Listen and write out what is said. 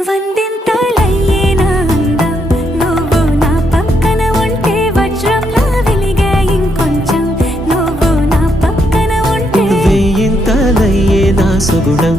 వందింతలయ్యేనా అందం నువ్వు నా పక్కన ఉంటే వజ్రంలా వెలిగే ఇంకొంచెం నువ్వు నా పక్కన ఉంటే వేయింతలయ్యేనా సుగుణం